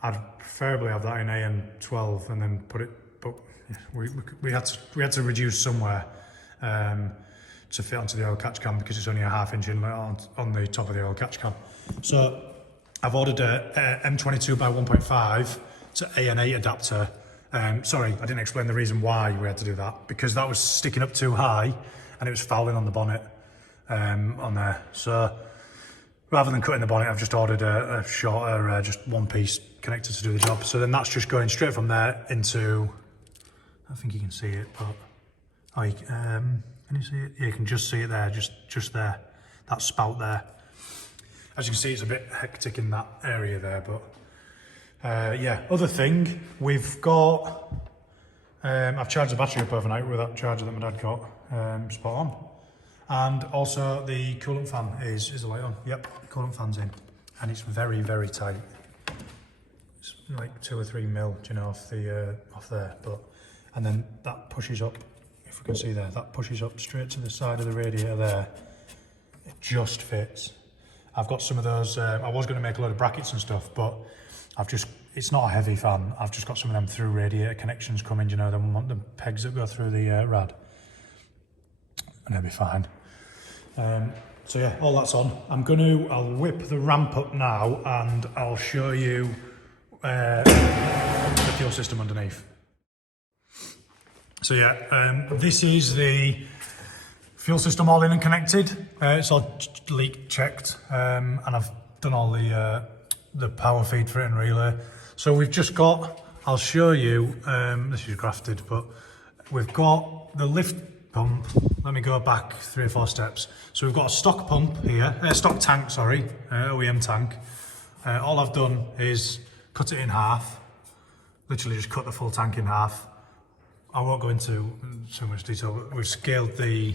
I'd preferably have that in AN12 and then put it, but we had to reduce somewhere to fit onto the oil catch can, because it's only a 1/2 inch inlet on the top of the oil catch can. So I've ordered a M22 by 1.5 to AN8 adapter. Sorry, I didn't explain the reason why we had to do that, because that was sticking up too high and it was fouling on the bonnet on there. So rather than cutting the bonnet, I've just ordered a shorter, just one piece connector to do the job. So then that's just going straight from there into, I think you can see it, but, oh, can you see it? Yeah, you can just see it there, just there, that spout there. As you can see, it's a bit hectic in that area there, but yeah, other thing, we've got, I've charged the battery up overnight with that charger that my dad got, spot on. And also the coolant fan is the light on? Yep, coolant fan's in. And it's very, very tight. It's like 2 or 3 mil, you know, off there. But, and then that pushes up, if we can see there, that pushes up straight to the side of the radiator there. It just fits. I've got some of those, I was going to make a load of brackets and stuff, but it's not a heavy fan. I've just got some of them through radiator connections coming, you know, the pegs that go through the rad. And it'll be fine. So yeah, all that's on. I'll whip the ramp up now and I'll show you the fuel system underneath. So yeah, this is the fuel system all in and connected. It's all leak checked, and I've done all the power feed for it and relay. So we've just got, I'll show you, this is grafted, but we've got the lift pump. Let me go back 3 or 4 steps. So we've got a stock pump here, stock tank, sorry, OEM tank. All I've done is cut it in half. literally just cut the full tank in half. I won't go into so much detail, but we've scaled the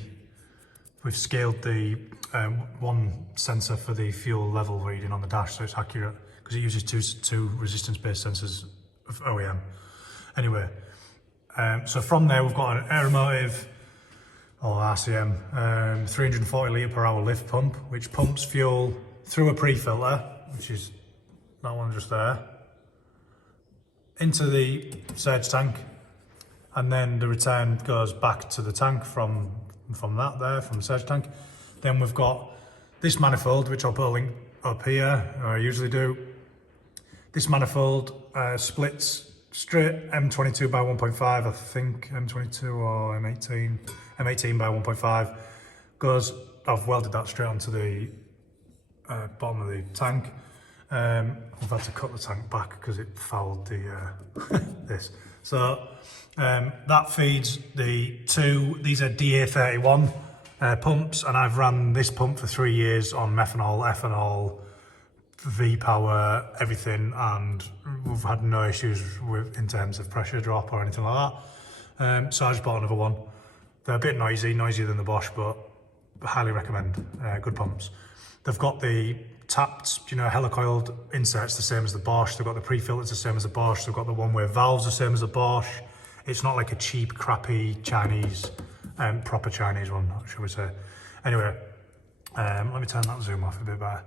one sensor for the fuel level reading on the dash, so it's accurate because it uses two resistance-based sensors of OEM. Anyway, so from there we've got an aeromotive or RCM 340 litre per hour lift pump, which pumps fuel through a pre-filter, which is that one just there, into the surge tank, and then the return goes back to the tank from the surge tank. Then we've got this manifold, which I'll put a link up here, I usually do. This manifold splits straight M22 by 1.5, I think M22 or M18 by 1.5. I've welded that straight onto the bottom of the tank. We've had to cut the tank back because it fouled the this. So that feeds the these are DA31 pumps, and I've ran this pump for 3 years on methanol, ethanol, V-power, everything, and we've had no issues in terms of pressure drop or anything like that. So I just bought another one. They're a bit noisier than the Bosch, but highly recommend, good pumps. They've got the tapped, helicoiled inserts the same as the Bosch. They've got the pre-filters the same as the Bosch. They've got the one-way valves the same as the Bosch. It's not like a cheap, crappy Chinese, proper Chinese one, shall we say. Anyway, let me turn that zoom off a bit better.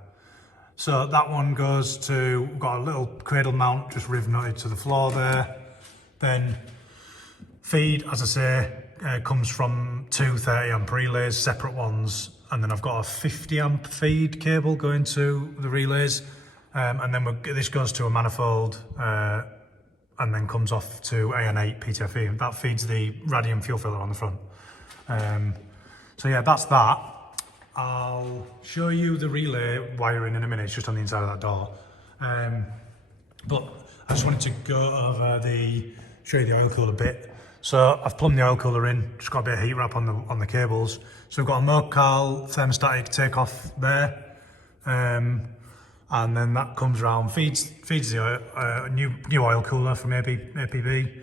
So that one goes to, we've got a little cradle mount just riv nutted to the floor there. Then feed, as I say, comes from two 30 amp relays, separate ones. And then I've got a 50 amp feed cable going to the relays. And then this goes to a manifold and then comes off to AN8 PTFE. That feeds the radium fuel filter on the front. So yeah, that's that. I'll show you the relay wiring in a minute. It's just on the inside of that door. But I just wanted to go over show you the oil cooler bit. So I've plumbed the oil cooler in, just got a bit of heat wrap on the cables. So we've got a Mocal thermostatic takeoff there. And then that comes around, feeds the new oil cooler from APB.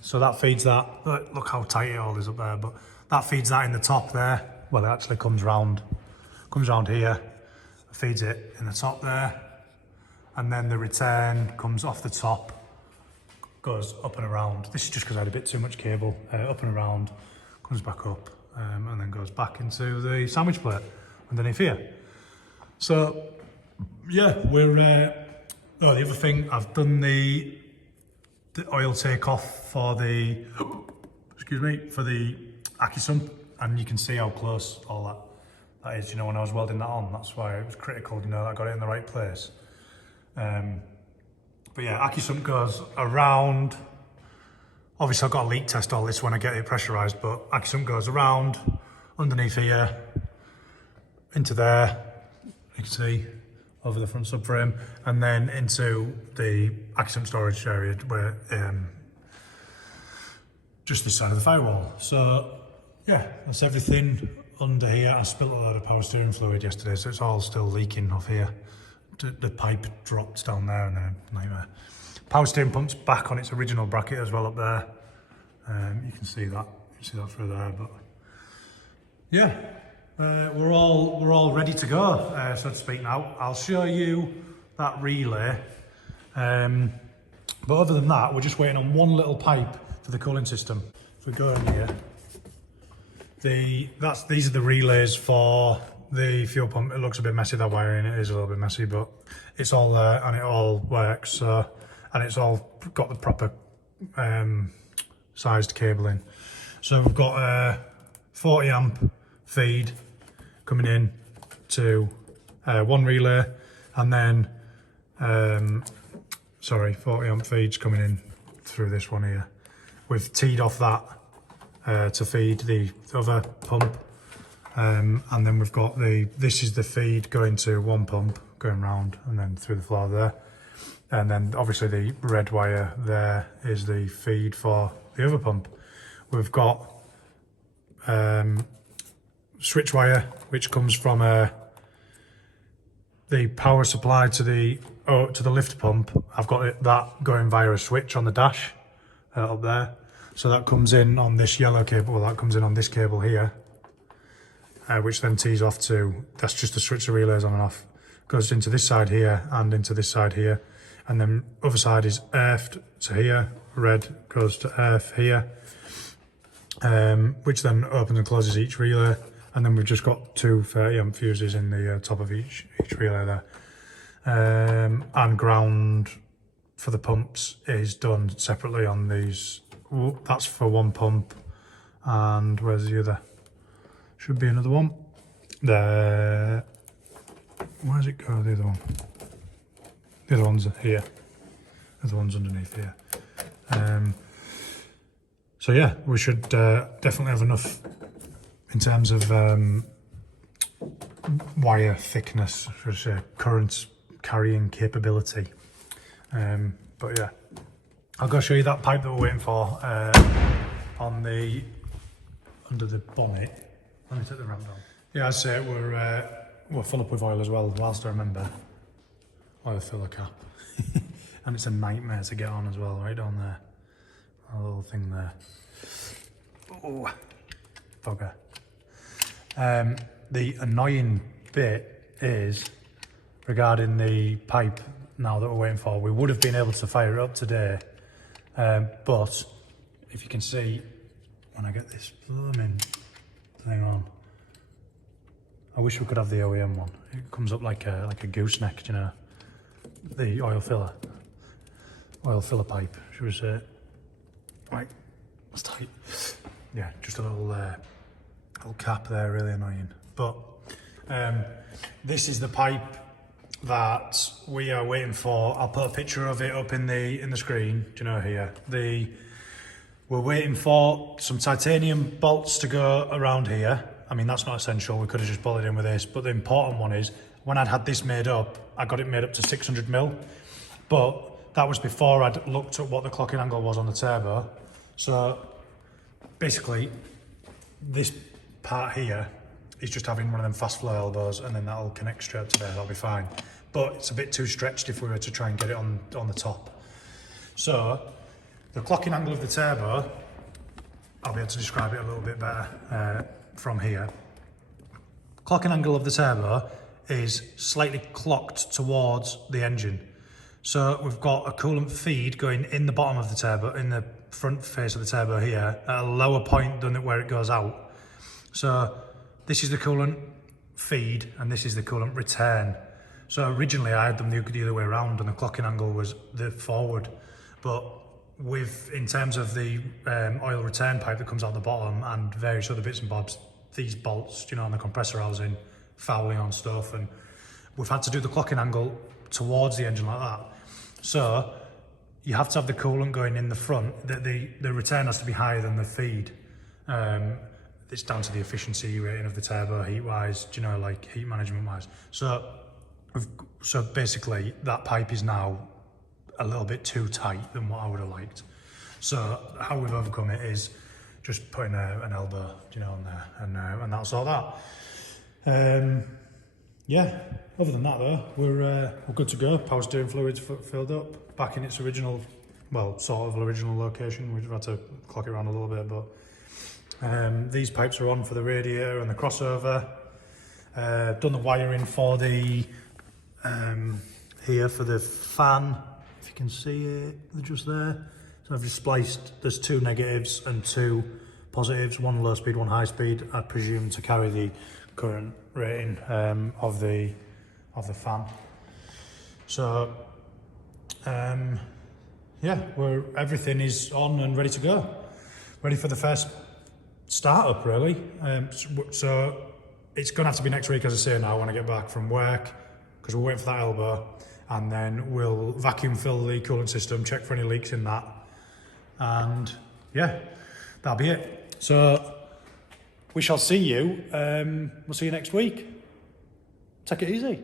So that feeds that. Look how tight it all is up there, but that feeds that in the top there. Well, it actually comes round here, feeds it in the top there, and then the return comes off the top, goes up and around. This is just because I had a bit too much cable, up and around, comes back up, and then goes back into the sandwich plate underneath here. So, yeah, the other thing, I've done the oil takeoff for the, for the Aki sump. And you can see how close all that is, when I was welding that on. That's why it was critical, that I got it in the right place. But yeah, Aki sump goes around. Obviously I've got to leak test all this when I get it pressurized, but Aki sump goes around, underneath here, into there, you can see, over the front subframe, and then into the Aki sump storage area where, just this side of the firewall. So, yeah, that's everything under here. I spilled a load of power steering fluid yesterday, so it's all still leaking off here. The pipe dropped down there and then nightmare. Power steering pump's back on its original bracket as well up there. You can see that. Through there, but yeah, we're all ready to go, so to speak. Now I'll show you that relay. But other than that, we're just waiting on one little pipe for the cooling system. If we go in here. These are the relays for the fuel pump. It looks a bit messy, that wiring. It is a little bit messy, but it's all there and it all works. So, and it's all got the proper sized cabling. So we've got a 40 amp feed coming in to one relay, and then 40 amp feeds coming in through this one here. We've teed off that to feed the other pump, and then we've got this is the feed going to one pump going round and then through the floor there, and then obviously the red wire there is the feed for the other pump. We've got switch wire which comes from a the power supply to the lift pump, I've got that going via a switch on the dash up there. So that comes in on this yellow cable, well, that comes in on this cable here, which then tees off to, that's just a switch of relays on and off. Goes into this side here and into this side here. And then other side is earthed to here, red goes to earth here, which then opens and closes each relay. And then we've just got two 30 amp fuses in the top of each relay there. And ground for the pumps is done separately on these. That's for one pump, and where's the other? Should be another one. There. Where's it go? The other one. The other one's here. The other one's underneath here. So yeah, we should definitely have enough in terms of wire thickness, should I say, current carrying capability. But yeah, I'll go show you that pipe that we're waiting for under the bonnet. Let me take the ramp down. Yeah, I'd say we're full up with oil as well, whilst I remember. Oil filler cap. And it's a nightmare to get on as well, right down there. A little thing there. Oh, bugger. The annoying bit is regarding the pipe now that we're waiting for. We would have been able to fire it up today, but if you can see, when I get this blooming thing on, I wish we could have the OEM one. It comes up like a gooseneck, you know, the oil filler pipe, should we say. Right, that's tight. Yeah, just a little cap there, really annoying. But this is the pipe that we are waiting for. I'll put a picture of it up in the screen, do you know, here. We're waiting for some titanium bolts to go around here. I mean, that's not essential, we could have just bolted in with this, but the important one is, when I'd had this made up, I got it made up to 600 mil, but that was before I'd looked at what the clocking angle was on the turbo. So basically, this part here is just having one of them fast flow elbows, and then that'll connect straight up to there, that'll be fine. But it's a bit too stretched if we were to try and get it on the top. So the clocking angle of the turbo, I'll be able to describe it a little bit better from here. Clocking angle of the turbo is slightly clocked towards the engine. So we've got a coolant feed going in the bottom of the turbo, in the front face of the turbo here, at a lower point than where it goes out. So this is the coolant feed and this is the coolant return. So originally I had them the other way around and the clocking angle was the forward. But in terms of the oil return pipe that comes out the bottom and various other bits and bobs, these bolts, you know, on the compressor housing, fouling on stuff, and we've had to do the clocking angle towards the engine like that. So you have to have the coolant going in the front. The return has to be higher than the feed. It's down to the efficiency rating of the turbo, heat-wise, you know, like heat management-wise. So basically, that pipe is now a little bit too tight than what I would have liked. So how we've overcome it is just putting an elbow, you know, on there, and that's all that. Yeah, other than that though, we're good to go. Power steering fluids filled up, back in its original, well, sort of original location. We've had to clock it around a little bit, but these pipes are on for the radiator and the crossover. Done the wiring for the here for the fan, if you can see it, they're just there. So I've just spliced, there's two negatives and two positives, one low speed, one high speed, I presume to carry the current rating of the fan. So yeah, everything is on and ready to go, ready for the first startup really. So it's gonna have to be next week, as I say now, when I get back from work, because we're waiting for that elbow, and then we'll vacuum fill the coolant system, check for any leaks in that, and yeah, that'll be it. So we shall see you. We'll see you next week. Take it easy.